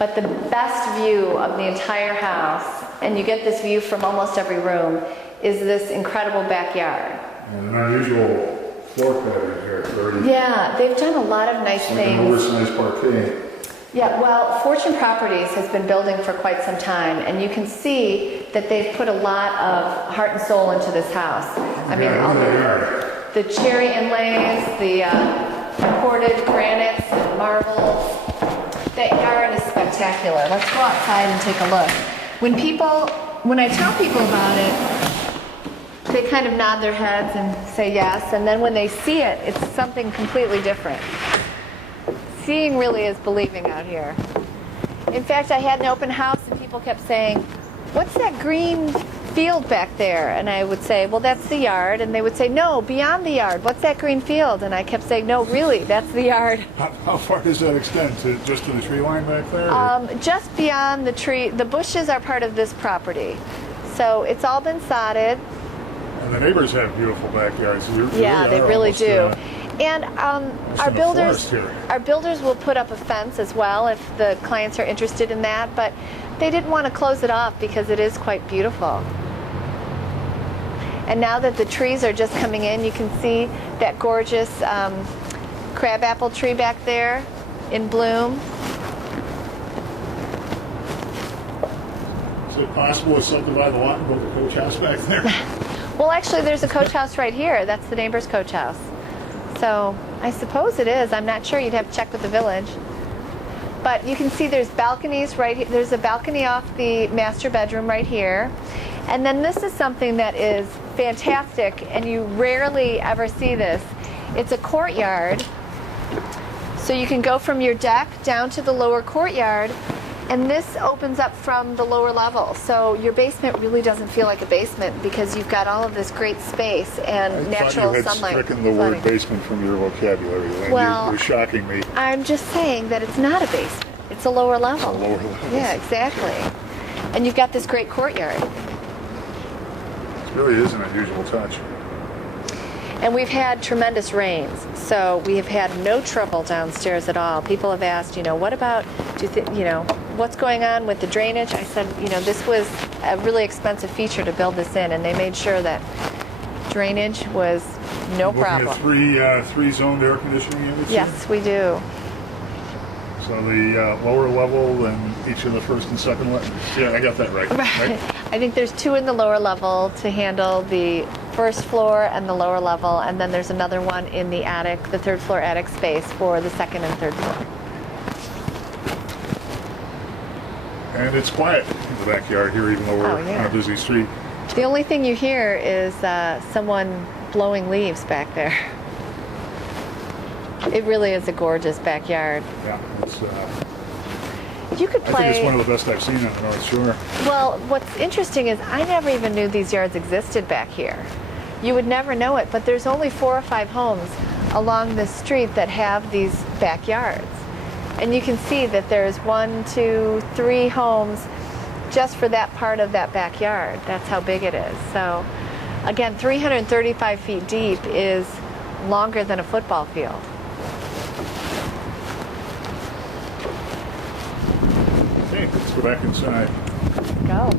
But the best view of the entire house, and you get this view from almost every room, is this incredible backyard. And an unusual floor pattern here. Yeah, they've done a lot of nice things. Like an oversized parquet. Yeah, well, Fortune Properties has been building for quite some time, and you can see that they've put a lot of heart and soul into this house. I mean, all the cherry inlays, the imported granites and marbles. That yard is spectacular. Let's go outside and take a look. When I tell people about it, they kind of nod their heads and say yes, and then when they see it, it's something completely different. Seeing really is believing out here. In fact, I had an open house and people kept saying, "What's that green field back there?" And I would say, "Well, that's the yard." And they would say, "No, beyond the yard. What's that green field?" And I kept saying, "No, really, that's the yard." How far does that extend? Just to the tree line back there? Just beyond the tree. The bushes are part of this property. So it's all been sodded. And the neighbors have beautiful backyards. Yeah, they really do. And our builders will put up a fence as well if the clients are interested in that, but they didn't want to close it off because it is quite beautiful. And now that the trees are just coming in, you can see that gorgeous crabapple tree back there in bloom. Is it possible to subdivide the lot and build a coach house back there? Well, actually, there's a coach house right here. That's the neighbor's coach house. So I suppose it is. I'm not sure. You'd have to check with the village. But you can see there's balconies right here. There's a balcony off the master bedroom right here. And then this is something that is fantastic, and you rarely ever see this. It's a courtyard. So you can go from your deck down to the lower courtyard, and this opens up from the lower level. So your basement really doesn't feel like a basement because you've got all of this great space and natural sunlight. I thought you had stricken the word basement from your vocabulary, Lynn. Well, you're shocking me. I'm just saying that it's not a basement. It's a lower level. It's a lower level. Yeah, exactly. And you've got this great courtyard. It really is an unusual touch. And we've had tremendous rains, so we have had no trouble downstairs at all. People have asked, what about, what's going on with the drainage? I said, this was a really expensive feature to build this in, and they made sure that drainage was no problem. Looking at three zoned air conditioning units? Yes, we do. So the lower level and each of the first and second levels. Yeah, I got that right. Right. I think there's 2 in the lower level to handle the first floor and the lower level, and then there's another one in the attic, the third floor attic space for the second and third floor. And it's quiet in the backyard here, even though we're on a busy street. The only thing you hear is someone blowing leaves back there. It really is a gorgeous backyard. Yeah, it's, you could play. I think it's one of the best I've seen on the North Shore. Well, what's interesting is I never even knew these yards existed back here. You would never know it, but there's only 4 or 5 homes along this street that have these backyards. And you can see that there's 1, 2, 3 homes just for that part of that backyard. That's how big it is. So, again, 335 feet deep is longer than a football field. Okay, let's go back inside. Go.